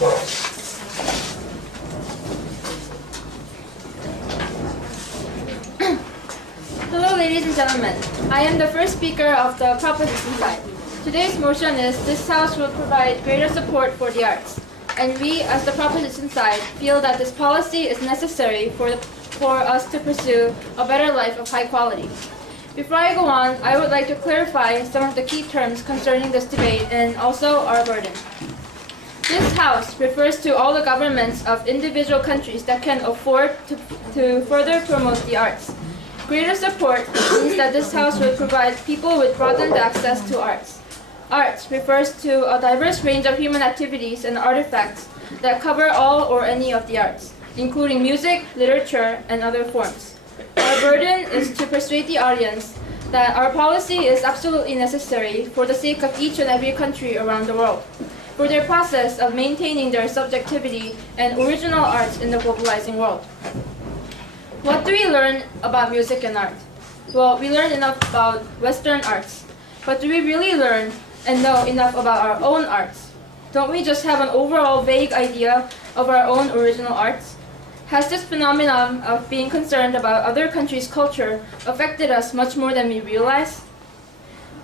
Hello, ladies and gentlemen. I am the first speaker of the proposition side. Today's motion is this House will provide greater support for the arts. And we, as the proposition side, feel that this policy is necessary for us to pursue a better life of high quality. Before I go on, I would like to clarify some of the key terms concerning this debate and also our burden. This House refers to all the governments of individual countries that can afford to further promote the arts. Greater support means that this House will provide people with broadened access to arts. Arts refers to a diverse range of human activities and artifacts that cover all or any of the arts, including music, literature, and other forms. Our burden is to persuade the audience that our policy is absolutely necessary for the sake of each and every country around the world, for their process of maintaining their subjectivity and original arts in the globalizing world. What do we learn about music and art? Well, we learn enough about Western arts, but do we really learn and know enough about our own arts? Don't we just have an overall vague idea of our own original arts? Has this phenomenon of being concerned about other countries' culture affected us much more than we realize?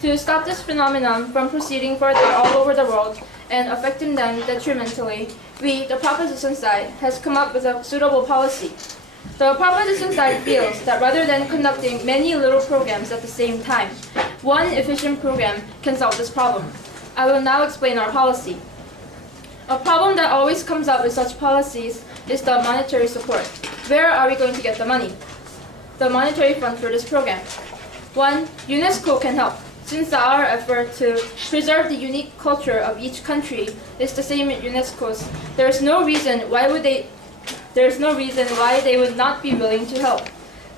To stop this phenomenon from proceeding further all over the world and affecting them detrimentally, we, the proposition side, has come up with a suitable policy. The proposition side feels that rather than conducting many little programs at the same time, one efficient program can solve this problem. I will now explain our policy. A problem that always comes up with such policies is the monetary support. Where are we going to get the money? The monetary fund for this program. 1. UNESCO can help. Since our effort to preserve the unique culture of each country is the same at UNESCO's, there is no reason why they would not be willing to help.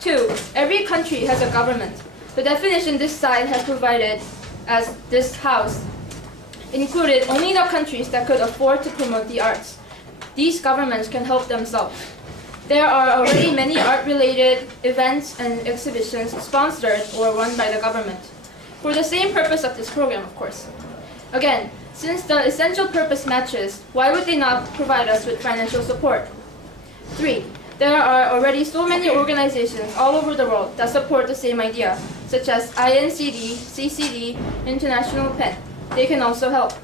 2. Every country has a government. The definition this side has provided as this House included only the countries that could afford to promote the arts. These governments can help themselves. There are already many art-related events and exhibitions sponsored or run by the government, for the same purpose of this program, of course. Again, since the essential purpose matches, why would they not provide us with financial support? 3. There are already so many organizations all over the world that support the same idea, such as INCD, CCD, International PEN. They can also help.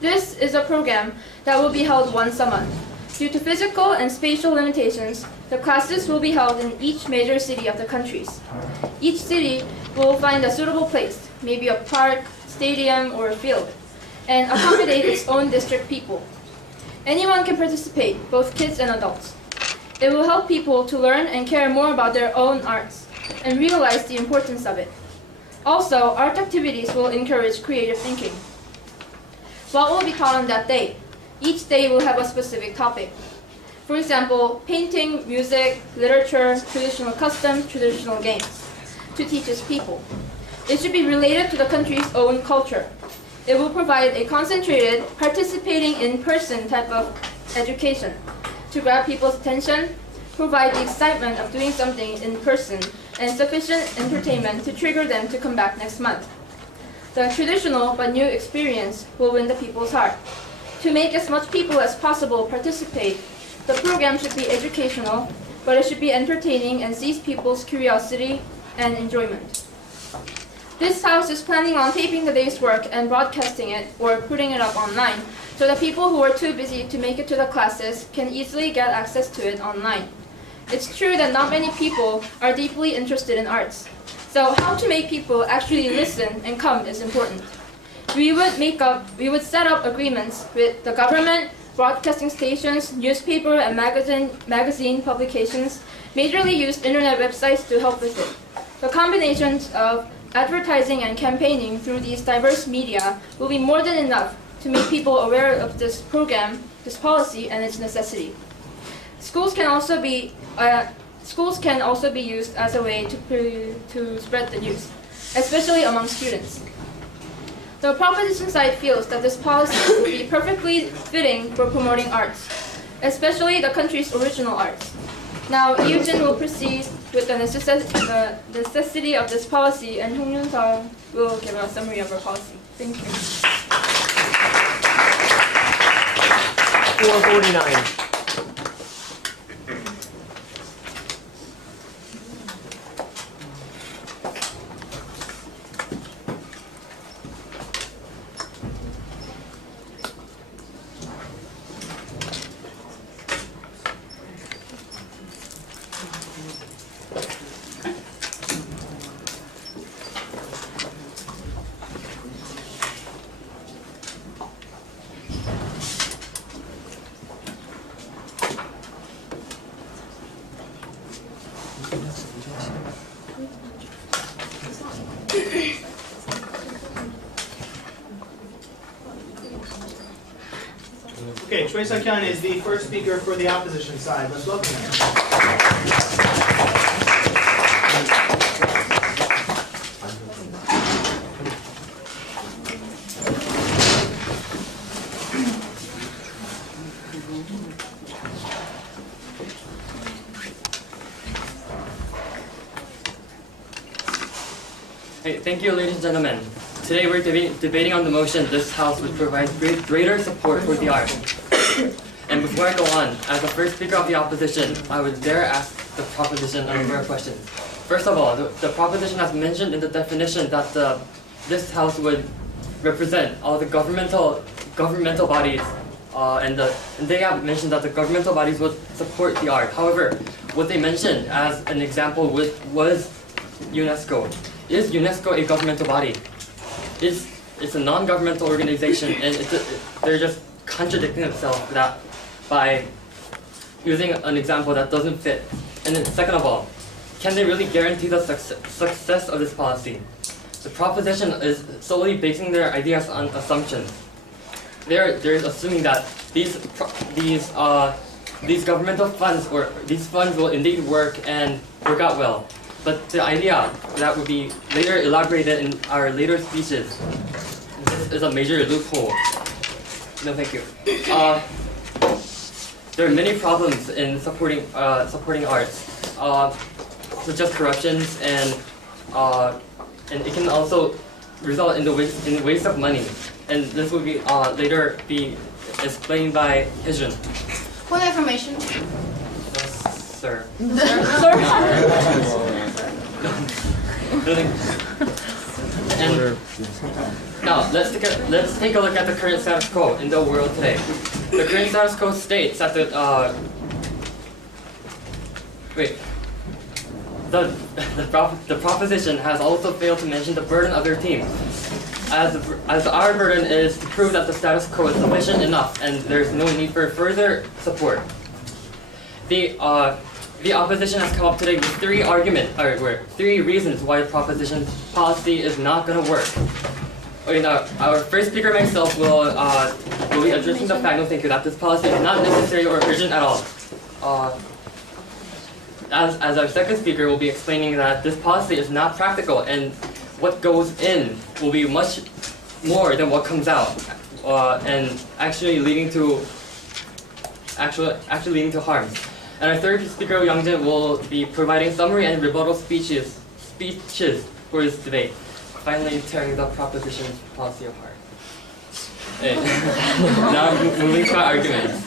This is a program that will be held once a month. Due to physical and spatial limitations, the classes will be held in each major city of the countries. Each city will find a suitable place, maybe a park, stadium, or a field, and accommodate its own district people. Anyone can participate, both kids and adults. It will help people to learn and care more about their own arts and realize the importance of it. Also, art activities will encourage creative thinking. What will be taught on that day? Each day will have a specific topic. For example, painting, music, literature, traditional customs, traditional games, to teach its people. It should be related to the country's own culture. It will provide a concentrated, participating in-person type of education to grab people's attention, provide the excitement of doing something in person, and sufficient entertainment to trigger them to come back next month. The traditional but new experience will win the people's heart. To make as much people as possible participate, the program should be educational, but it should be entertaining and seize people's curiosity and enjoyment. This House is planning on taping the day's work and broadcasting it or putting it up online, so that people who are too busy to make it to the classes can easily get access to it online. It's true that not many people are deeply interested in arts, so how to make people actually listen and come is important. We would set up agreements with the government, broadcasting stations, newspaper and magazine publications, majorly used internet websites to help with it. The combinations of advertising and campaigning through these diverse media will be more than enough to make people aware of this program, this policy, and its necessity. Schools can also be used as a way to spread the news, especially among students. The proposition side feels that this policy will be perfectly fitting for promoting arts, especially the country's original arts. Now, Yujin will proceed with the necessity of this policy, and Hong Yun-sung will give a summary of our policy. Thank you. 449. Okay, Choi Suk-hyun is the first speaker for the opposition side. Let's welcome him. Hey, thank you, ladies and gentlemen. Today we're debating on the motion this House would provide greater support for the arts. And before I go on, as the first speaker of the opposition, I would dare ask the proposition a number of questions. First of all, the proposition has mentioned in the definition that this House would represent all the governmental bodies, and they have mentioned that the governmental bodies would support the art. However, what they mentioned as an example was UNESCO. Is UNESCO a governmental body? It's a non-governmental organization, and they're just contradicting themselves by using an example that doesn't fit. And then second of all, can they really guarantee the success of this policy? The proposition is solely basing their ideas on assumptions. They're assuming that these governmental funds will indeed work and work out well. But the idea that would be later elaborated in our later speeches, this is a major loophole. No, thank you. There are many problems in supporting arts, such as corruptions, and it can also result in waste of money. And this will be later be explained by Hyejun. Point of information. Sir. And now let's take a look at the current status quo in the world today. The current status quo states that the proposition has also failed to mention the burden of their team. As our burden is to prove that the status quo is sufficient enough and there's no need for further support. The opposition has come up today with three reasons why the proposition policy is not going to work. Our first speaker, myself, will be addressing the fact, no thank you, that this policy is not necessary or urgent at all. As our second speaker will be explaining that this policy is not practical and what goes in will be much more than what comes out, and actually leading to harm. And our third speaker, Youngjin, will be providing summary and rebuttal speeches for this debate, finally tearing the proposition policy apart. Now moving to our arguments.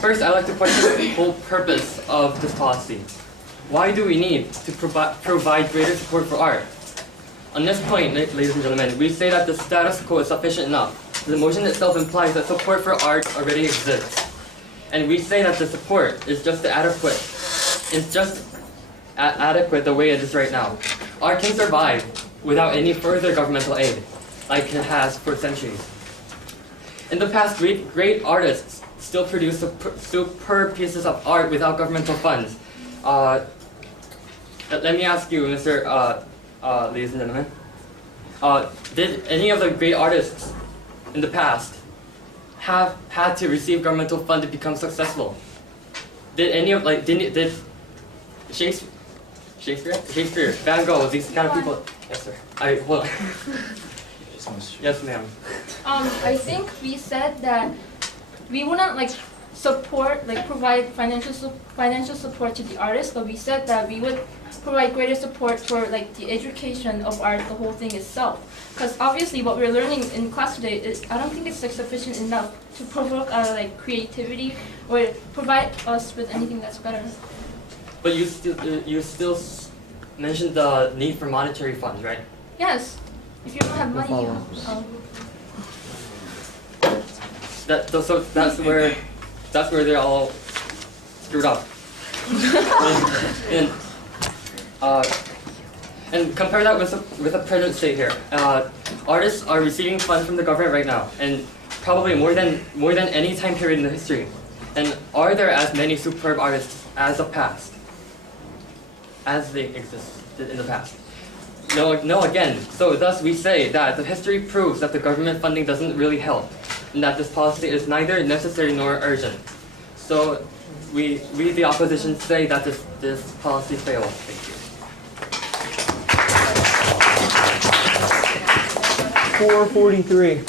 First, I'd like to question the whole purpose of this policy. Why do we need to provide greater support for art? On this point, ladies and gentlemen, we say that the status quo is sufficient enough. The motion itself implies that support for art already exists. And we say that the support is just adequate. It's just adequate the way it is right now. Art can survive without any further governmental aid, like it has for centuries. In the past, great artists still produce superb pieces of art without governmental funds. Let me ask you, ladies and gentlemen, did any of the great artists in the past have had to receive governmental fund to become successful? Did Shakespeare, Van Gogh, these kind of people? Yes, sir. Yes, ma'am. I think we said that we wouldn't support, like provide financial support to the artists, but we said that we would provide greater support for like the education of art, the whole thing itself. Because obviously what we're learning in class today is, I don't think it's like sufficient enough to provoke our like creativity or provide us with anything that's better. But you still mentioned the need for monetary funds, right? Yes. If you don't have money, So that's where they're all screwed up. And compare that with the present state here. Artists are receiving funds from the government right now, and probably more than any time period in the history. And are there as many superb artists as the past, as they existed in the past? No, again. So thus we say that the history proves that the government funding doesn't really help, and that this policy is neither necessary nor urgent. So we the opposition say that this policy fails. Thank you. 443.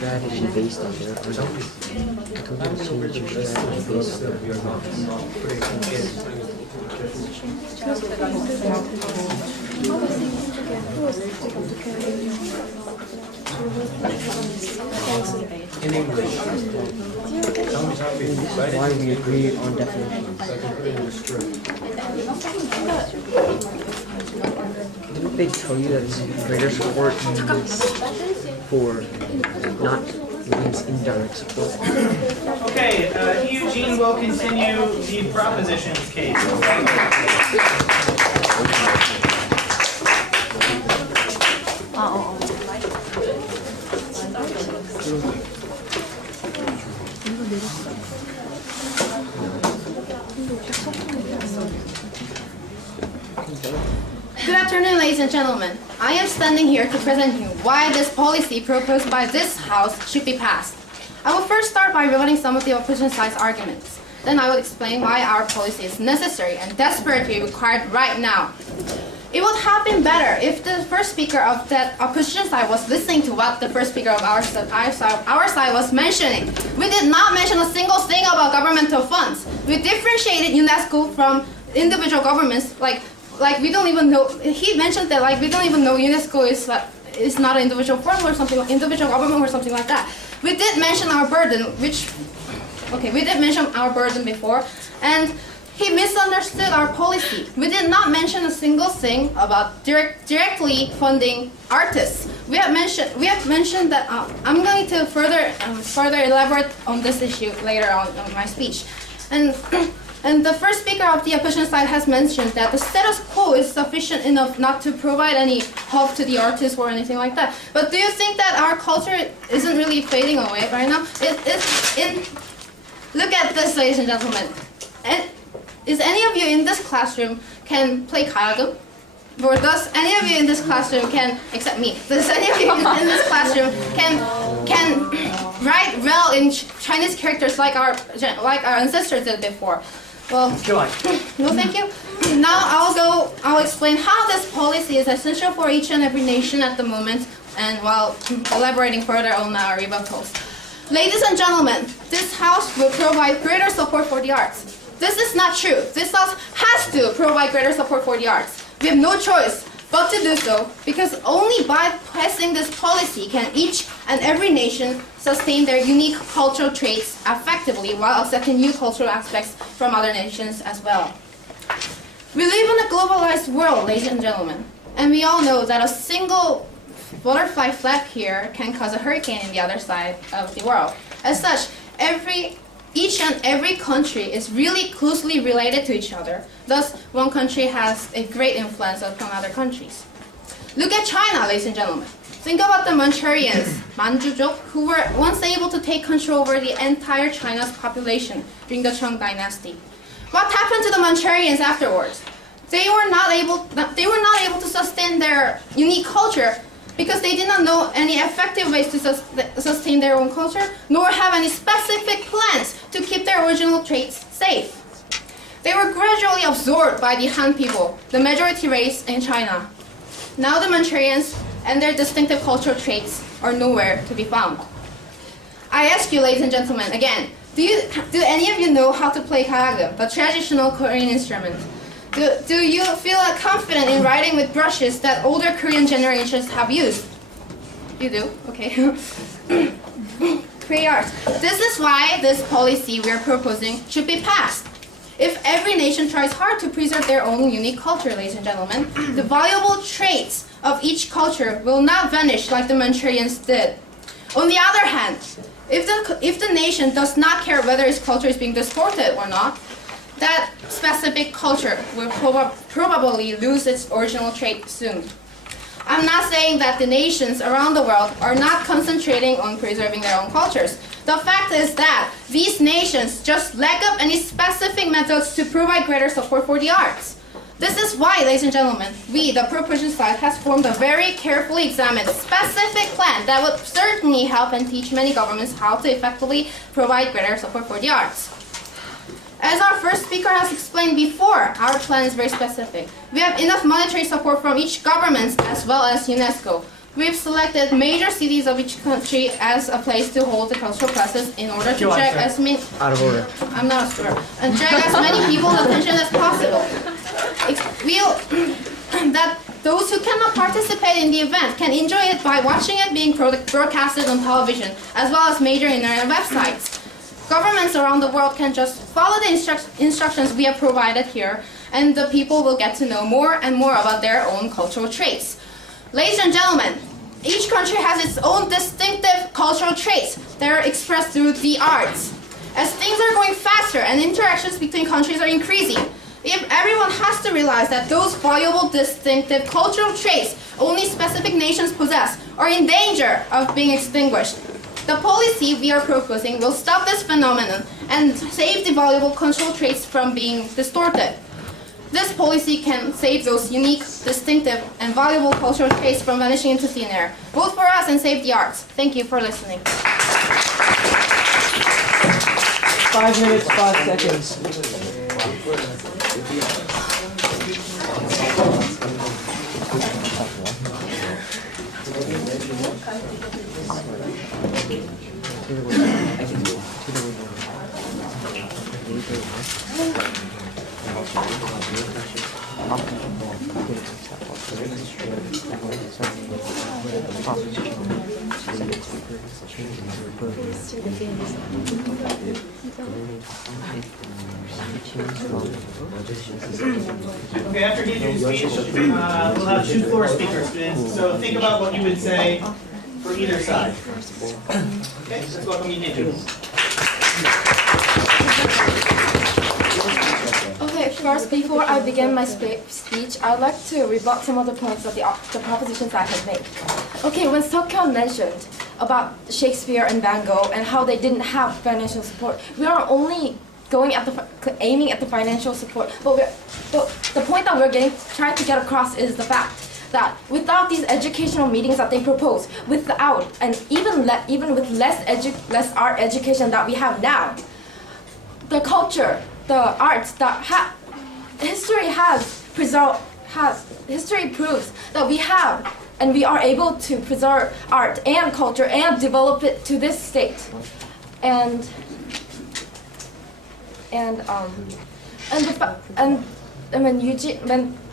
Strategy based on their In English. Why we agree on definitions. Didn't they tell you that this is greater support for not means indirect support? Okay, Eugene will continue the propositions case. Good afternoon, ladies and gentlemen. I am standing here to present you why this policy proposed by this House should be passed. I will first start by rebutting some of the opposition side's arguments. Then I will explain why our policy is necessary and desperately required right now. It would have been better if the first speaker of that opposition side was listening to what the first speaker of our side was mentioning. We did not mention a single thing about governmental funds. We differentiated UNESCO from individual governments, like we don't even know. He mentioned that like we don't even know UNESCO is not an individual firm or something, like individual government or something like that. We did mention our burden, we did mention our burden before, and he misunderstood our policy. We did not mention a single thing about directly funding artists. We have mentioned that I'm going to further elaborate on this issue later on in my speech, and the first speaker of the opposition side has mentioned that the status quo is sufficient enough not to provide any help to the artists or anything like that. But do you think that our culture isn't really fading away right now? Look at this, ladies and gentlemen. Is any of you in this classroom can play kayagum? Or does any of you in this classroom except me, does any of you in this classroom can write well in Chinese characters like our ancestors did before? Well, no, thank you. Now I'll explain how this policy is essential for each and every nation at the moment, and while elaborating further on our rebuttals. Ladies and gentlemen, this House will provide greater support for the arts. This is not true. This House has to provide greater support for the arts. We have no choice but to do so, because only by passing this policy can each and every nation sustain their unique cultural traits effectively while accepting new cultural aspects from other nations as well. We live in a globalized world, ladies and gentlemen, and we all know that a single butterfly flap here can cause a hurricane in the other side of the world. As such, each and every country is really closely related to each other. Thus, one country has a great influence upon other countries. Look at China, ladies and gentlemen. Think about the Manchurians, Manchu족, who were once able to take control over the entire China's population during the Qing dynasty. What happened to the Manchurians afterwards? They were not able to sustain their unique culture because they did not know any effective ways to sustain their own culture, nor have any specific plans to keep their original traits safe. They were gradually absorbed by the Han people, the majority race in China. Now the Manchurians and their distinctive cultural traits are nowhere to be found. I ask you, ladies and gentlemen, again, do any of you know how to play karaage, the traditional Korean instrument? Do you feel confident in writing with brushes that older Korean generations have used? You do? Okay. Create art. This is why this policy we are proposing should be passed. If every nation tries hard to preserve their own unique culture, ladies and gentlemen, the valuable traits of each culture will not vanish like the Manchurians did. On the other hand, if the nation does not care whether its culture is being distorted or not, that specific culture will probably lose its original trait soon. I'm not saying that the nations around the world are not concentrating on preserving their own cultures. The fact is that these nations just lack of any specific methods to provide greater support for the arts. This is why, ladies and gentlemen, we, the proposition side, has formed a very carefully examined, specific plan that would certainly help and teach many governments how to effectively provide greater support for the arts. As our first speaker has explained before, our plan is very specific. We have enough monetary support from each government as well as UNESCO. We've selected major cities of each country as a place to hold the cultural classes in order to drag as many... Out of order. I'm not sure. And drag as many people's attention as possible. That those who cannot participate in the event can enjoy it by watching it being broadcasted on television, as well as major internet websites. Governments around the world can just follow the instructions we have provided here, and the people will get to know more and more about their own cultural traits. Ladies and gentlemen, each country has its own distinctive cultural traits that are expressed through the arts. As things are going faster and interactions between countries are increasing, everyone has to realize that those valuable distinctive cultural traits only specific nations possess are in danger of being extinguished. The policy we are proposing will stop this phenomenon and save the valuable cultural traits from being distorted. This policy can save those unique, distinctive, and valuable cultural traits from vanishing into thin air. Vote for us and save the arts. Thank you for listening. 5 minutes, 5 seconds. Okay, after Deidre's speech, we'll have 2 floor speakers, students. So think about what you would say for either side. Okay, let's welcome you, Deidre. Okay, first, before I begin my speech, I would like to rebut some of the points that the propositions I have made. Okay, when Seok-hyun mentioned about Shakespeare and Van Gogh and how they didn't have financial support, we are only aiming at the financial support. But the point that we're trying to get across is the fact that without these educational meetings that they propose, even with less art education that we have now, the culture, the arts that history proves that we have, and we are able to preserve art and culture and develop it to this state. When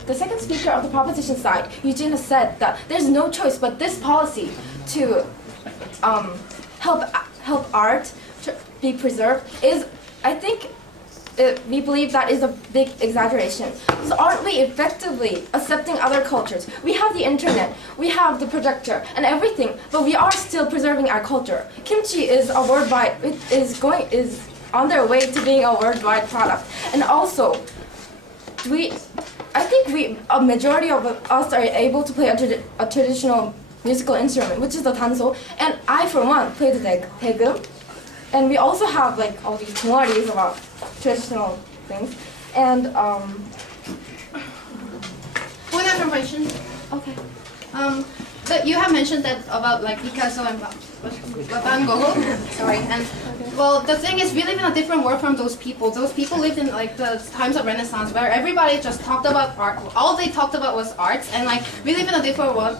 the second speaker of the proposition side, Eugene, has said that there's no choice but this policy to help art to be preserved I think we believe that is a big exaggeration. Because aren't we effectively accepting other cultures? We have the internet, we have the projector and everything, but we are still preserving our culture. Kimchi is on their way to being a worldwide product. And also, I think a majority of us are able to play a traditional musical instrument, which is the tanso. And I, for one, play the daegum. And we also have all these 동아리es about traditional things. And Point of information. okay. But you have mentioned that about like Picasso and Van Gogh. Sorry, and well, the thing is, we live in a different world from those people. Those people lived in like the times of Renaissance, where everybody just talked about art. All they talked about was arts, and like we live in a different world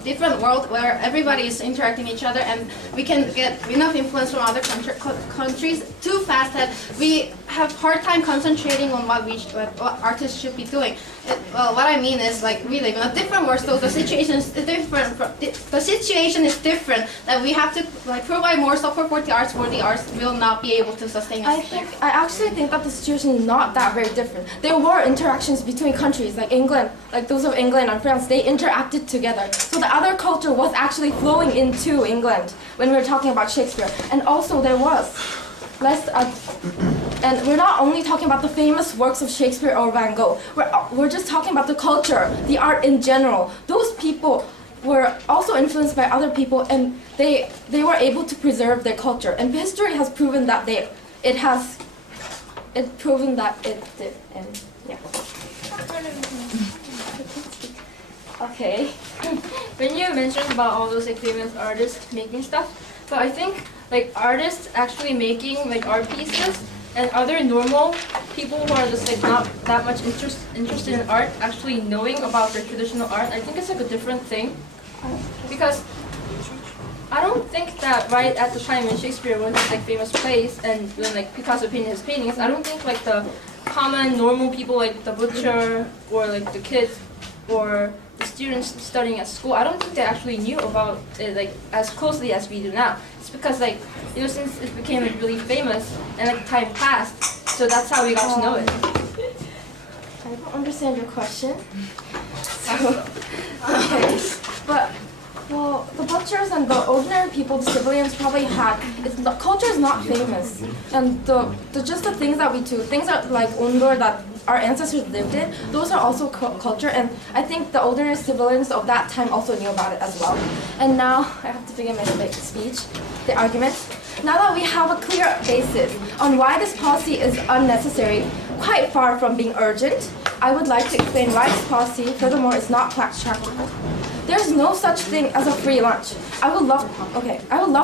where everybody is interacting with each other, and we can get enough influence from other countries too fast that we have hard time concentrating on what artists should be doing. Well, what I mean is, like, we live in a different world, so the situation is different. The situation is different. That we have to like provide more support for the arts will not be able to sustain us. I actually think that the situation is not that very different. There were interactions between countries, like England, like those of England and France. They interacted together. So the other culture was actually flowing into England when we were talking about Shakespeare. And also there was less. And we're not only talking about the famous works of Shakespeare or Van Gogh. We're just talking about the culture, the art in general. Those people were also influenced by other people, and they were able to preserve their culture. And history has proven that it did. And yeah. Okay. When you mentioned about all those like famous artists making stuff, but I think like artists actually making like art pieces and other normal people who are just like not that much interested in art actually knowing about their traditional art, I think it's like a different thing. Because I don't think that right at the time when Shakespeare wrote his like famous plays and when like Picasso painted his paintings, I don't think like the common normal people like the butcher or like the kids or the students studying at school, I don't think they actually knew about it like as closely as we do now. It's because like, you know, since it became like really famous and like time passed, so that's how we got to know it. I don't understand your question. So, okay, but well, the butchers and the ordinary people, the civilians probably had. The culture is not famous, and just the things that we do, things that like Ondor that our ancestors lived in, those are also culture. And I think the older civilians of that time also knew about it as well. And now I have to begin my speech, the argument. Now that we have a clear basis on why this policy is unnecessary, quite far from being urgent, I would like to explain why this policy, furthermore, is not practical. There's no such thing as a free lunch. I would love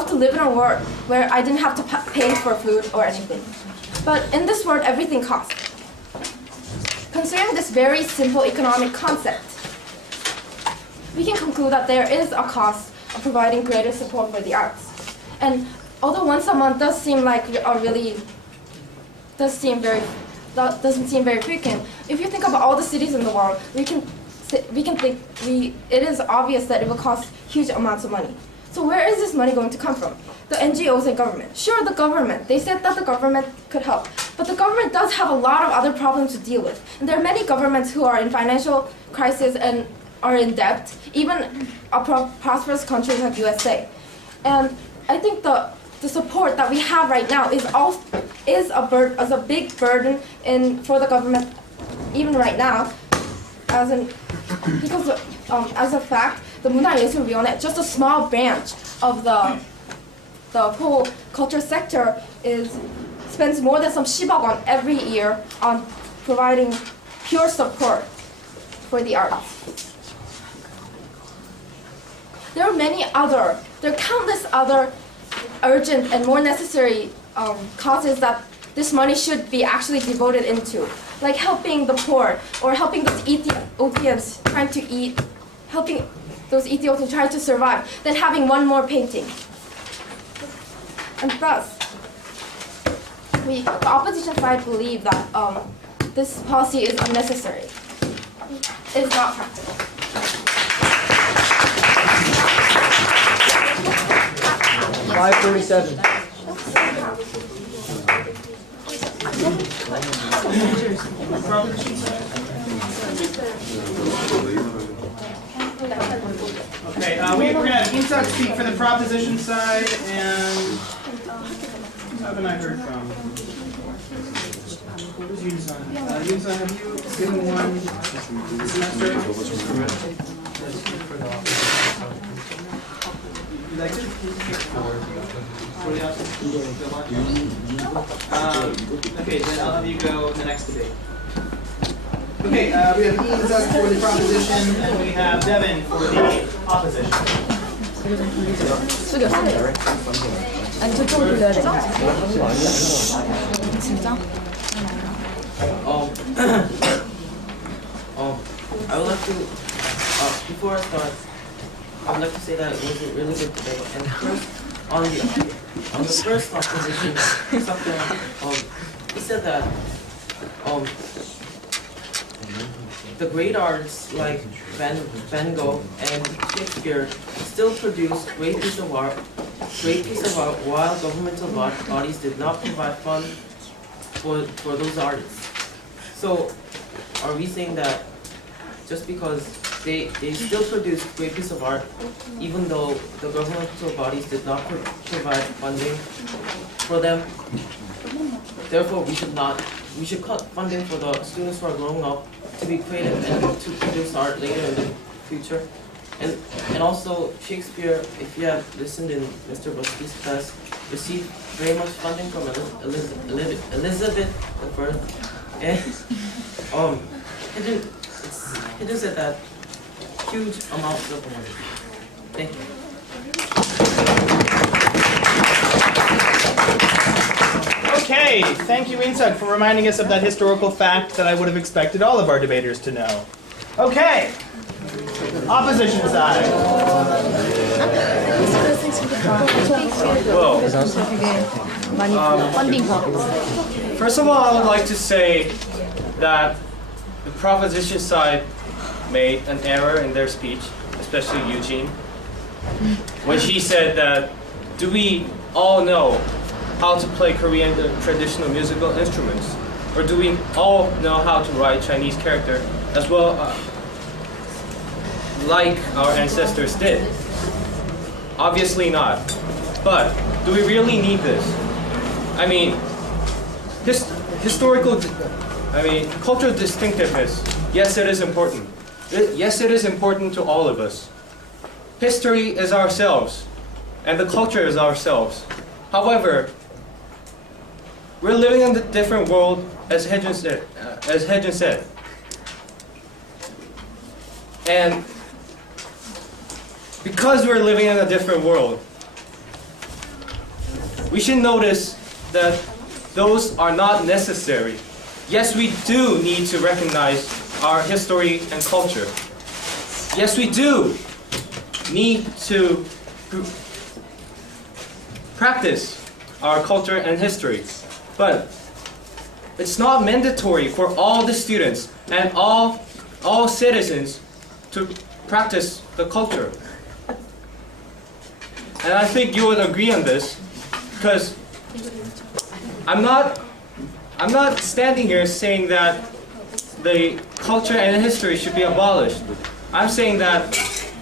to live in a world where I didn't have to pay for food or anything. But in this world, everything costs. Considering this very simple economic concept, we can conclude that there is a cost of providing greater support for the arts. And although once a month doesn't seem very frequent, if you think about all the cities in the world, it is obvious that it will cost huge amounts of money. So where is this money going to come from? The NGOs and government. Sure, the government. They said that the government could help. But the government does have a lot of other problems to deal with. And there are many governments who are in financial crisis and are in debt, even prosperous countries like USA. And I think the support that we have right now is a big burden for the government, even right now, because as a fact, the 문화예술위원회, just a small branch of the whole culture sector, spends more than some 10억 won every year on providing pure support for the arts. There are countless other urgent and more necessary causes that this money should be actually devoted into, like helping the poor or helping those Ethiopians trying to eat, helping those Ethiopians trying to survive, than having one more painting. And thus, the opposition side believe that this policy is unnecessary. It is not practical. $5.47. Okay, we're going to have Insak speak for the proposition side, and who haven't I heard from? Who's Yunsan? Yunsan, have you given one semester? You like it? Anybody else? Okay, then I'll have you go the next debate. Okay, we have Ian Zuck for the proposition, and we have Devin for the opposition. 아니 저쪽 불러야 돼. 진짜? I would like to, before I start, I would like to say that it was a really good debate. And first, on the first opposition, he said that the great artists like Van Gogh and Shakespeare still produce great piece of art, while governmental bodies did not provide funds for those artists. So, are we saying that just because they still produce great piece of art, even though the governmental bodies did not provide funding for them, therefore we should cut funding for the students who are growing up to be creative and to produce art later in the future? And also Shakespeare, if you have listened in Mr. Busky's class, received very much funding from Elizabeth I, and he just said that huge amounts of money. Thank you. Okay, thank you, Insug, for reminding us of that historical fact that I would have expected all of our debaters to know. Okay, opposition side. First of all, I would like to say that the proposition side made an error in their speech, especially Eugene, when she said that, do we all know how to play Korean traditional musical instruments? Or do we all know how to write Chinese character as well like our ancestors did? Obviously not. But do we really need this? I mean, cultural distinctiveness, yes, it is important. Yes, it is important to all of us. History is ourselves, and the culture is ourselves. However, we're living in a different world, as Hedgen said. And because we're living in a different world, we should notice that those are not necessary. Yes, we do need to recognize our history and culture. Yes, we do need to practice our culture and history. But it's not mandatory for all the students and all citizens to practice the culture. And I think you would agree on this, because I'm not standing here saying that the culture and history should be abolished. I'm saying that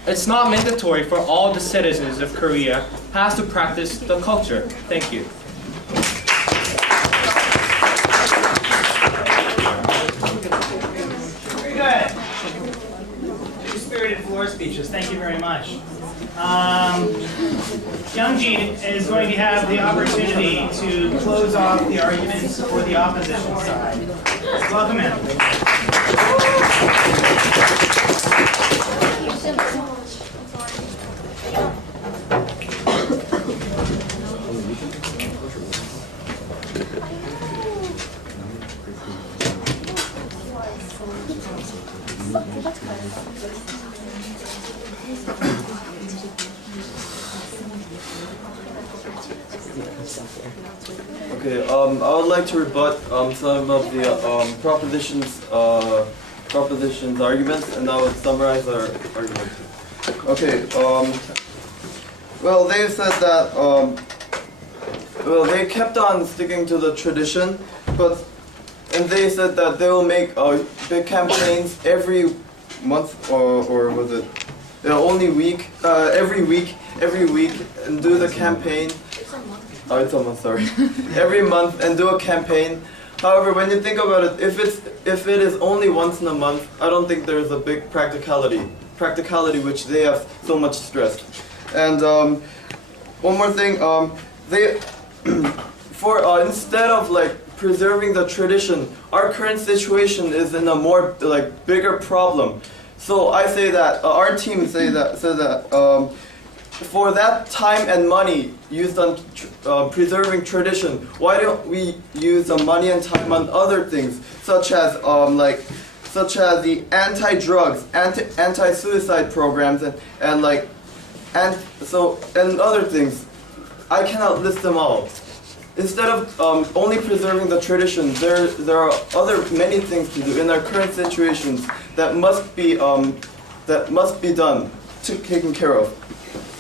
it's not mandatory for all the citizens of Korea has to practice the culture. Thank you. Very good. Two-spirited floor speeches. Thank you very much. Youngjin is going to have the opportunity to close off the arguments for the opposition side. Welcome in. Okay, I would like to rebut some of the proposition's arguments, and I would summarize our argument. Okay, well, they said that, well, they kept on sticking to the tradition, and they said that they will make big campaigns every month, or was it, only every week, and do the campaign. Oh, it's a month, sorry. Every month and do a campaign. However, when you think about it, if it is only once in a month, I don't think there's a big practicality which they have so much stressed. And one more thing, they instead of like preserving the tradition, our current situation is in a more bigger problem. So I say that our team says that for that time and money used on preserving tradition, why don't we use the money and time on other things, such as the anti-drugs, anti-suicide programs, and other things. I cannot list them all. Instead of only preserving the tradition, there are many things to do in our current situations that must be done, taken care of.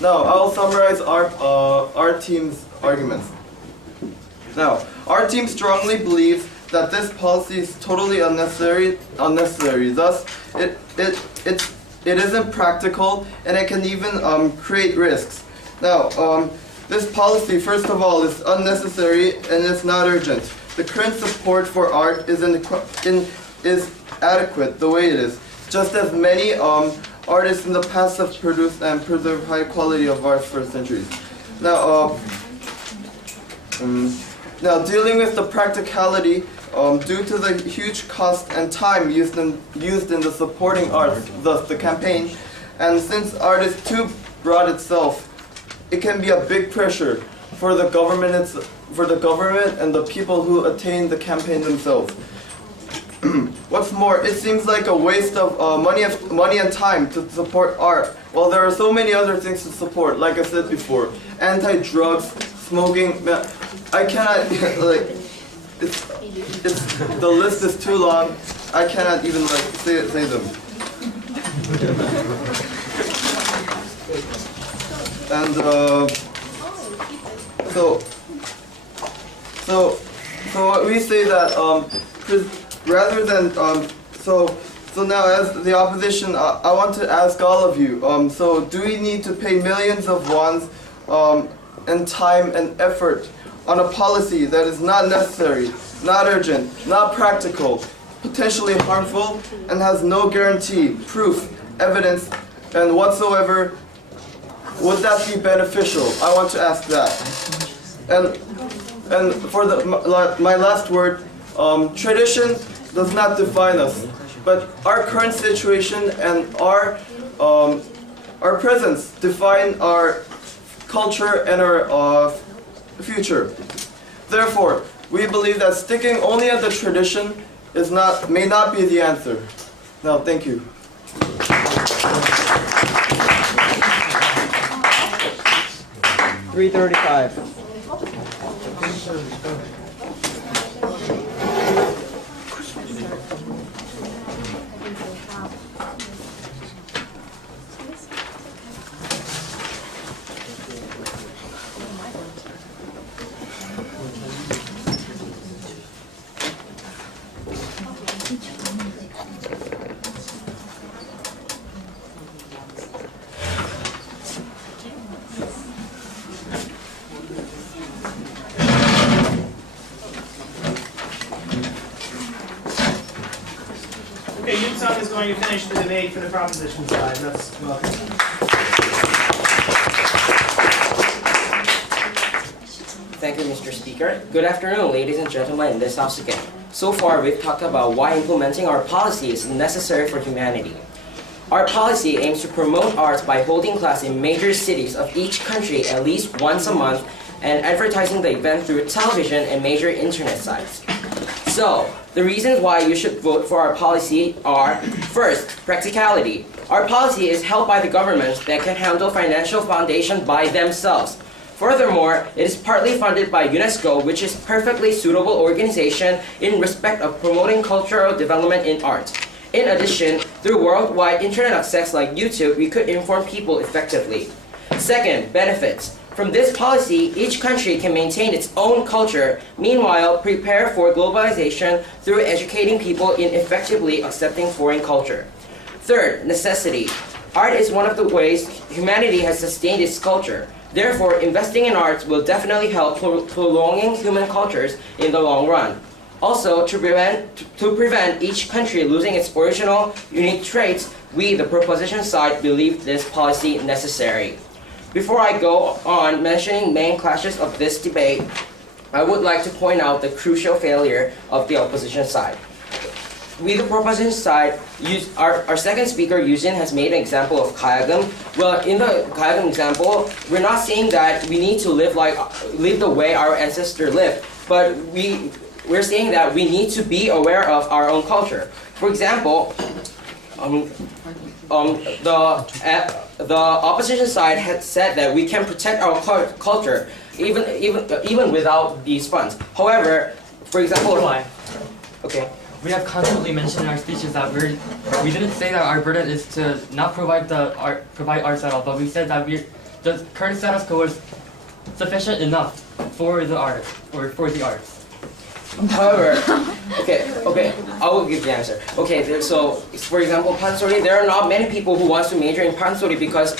Now I'll summarize our team's arguments. Now, our team strongly believes that this policy is totally unnecessary. Thus, it isn't practical, and it can even create risks. Now, this policy, first of all, is unnecessary and it's not urgent. The current support for art is adequate the way it is, just as many artists in the past have produced and preserved high quality of art for centuries. Now, dealing with the practicality, due to the huge cost and time used in the supporting arts, thus the campaign, and since art is too broad itself, it can be a big pressure for the government and the people who attain the campaign themselves. What's more, it seems like a waste of money and time to support art. Well, there are so many other things to support, like I said before, anti-drugs, smoking. I cannot the list is too long. I cannot even say them. And so we say that rather than so now as the opposition, I want to ask all of you. So do we need to pay millions of wons and time and effort on a policy that is not necessary, not urgent, not practical, potentially harmful, and has no guarantee, proof, evidence, and whatsoever? Would that be beneficial? I want to ask that. And for my last word, tradition does not define us, but our current situation and our presence define our culture and our future. Therefore, we believe that sticking only at the tradition may not be the answer. Now, thank you. 3:35. Okay, Yoon-sung is going to finish the debate for the proposition side. That's welcome. Thank you, Mr. Speaker. Good afternoon, ladies and gentlemen in this house again. So far, we've talked about why implementing our policy is necessary for humanity. Our policy aims to promote arts by holding class in major cities of each country at least once a month and advertising the event through television and major internet sites. So, the reasons why you should vote for our policy are, first, practicality. Our policy is held by the governments that can handle financial foundation by themselves. Furthermore, it is partly funded by UNESCO, which is perfectly suitable organization in respect of promoting cultural development in art. In addition, through worldwide internet access like YouTube, we could inform people effectively. Second, benefits. From this policy, each country can maintain its own culture, meanwhile prepare for globalization through educating people in effectively accepting foreign culture. Third, necessity. Art is one of the ways humanity has sustained its culture. Therefore, investing in arts will definitely help prolonging human cultures in the long run. Also, to prevent each country losing its original, unique traits, we, the proposition side, believe this policy necessary. Before I go on mentioning main clashes of this debate, I would like to point out the crucial failure of the opposition side. We, the proposition side, our second speaker, Yujin, has made an example of Kayagum. Well, in the Kayagum example, we're not saying that we need to live the way our ancestors lived, but we're saying that we need to be aware of our own culture. For example, the opposition side had said that we can protect our culture even without these funds. However, for example, okay. We have constantly mentioned in our speeches that we didn't say that our burden is to not provide arts at all, but we said that the current status quo is sufficient enough for the arts or for the arts. However, okay, I will give the answer. Okay, so for example, pansori, there are not many people who want to major in pansori because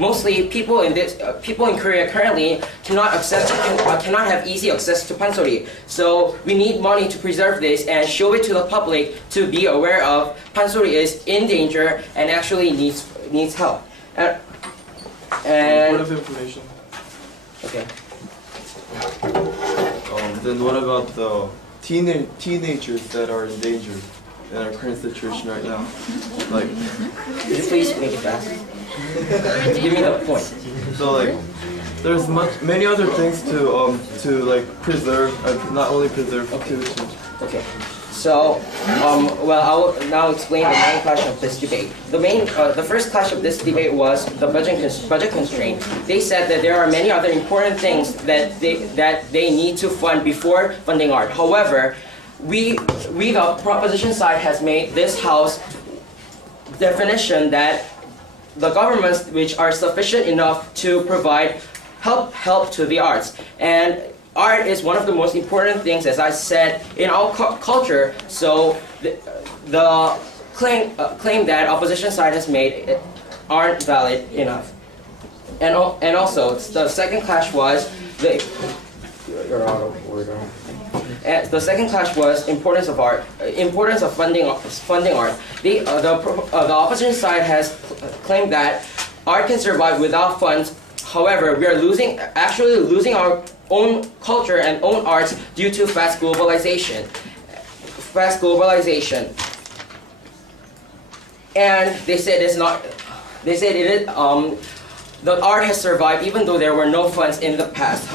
mostly people in Korea currently cannot have easy access to pansori. So we need money to preserve this and show it to the public to be aware of pansori is in danger and actually needs help. And what of information? Okay. Then what about the teenagers that are in danger in our current situation right now? Like, could you please make it fast? Give me the point. So like, there's many other things to like preserve, not only preserve. Okay. So, well, I will now explain the main clash of this debate. The first clash of this debate was the budget constraint. They said that there are many other important things that they need to fund before funding art. However, we the proposition side has made this house definition that the governments which are sufficient enough to provide help to the arts. And art is one of the most important things, as I said, in our culture. So the claim that opposition side has made aren't valid enough. And also, the second clash was you're out of order. And the second clash was importance of art, importance of funding art. The opposition side has claimed that art can survive without funds. However, we are actually losing our own culture and own arts due to fast globalization. And they said it's not. They said it is. The art has survived even though there were no funds in the past.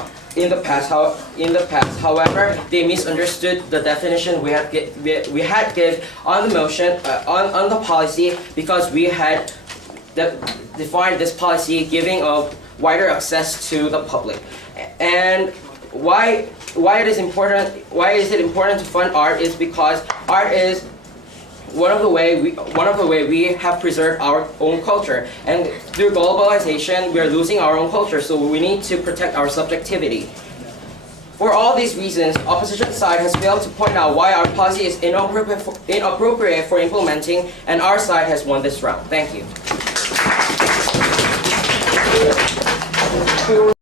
However, they misunderstood the definition we had give on the motion on the policy because we had defined this policy giving a wider access to the public. And why it is important to fund art is because art is one of the way we have preserved our own culture, and through globalization we are losing our own culture, so we need to protect our subjectivity. For all these reasons, opposition side has failed to point out why our policy is inappropriate for implementing, and our side has won this round. Thank you.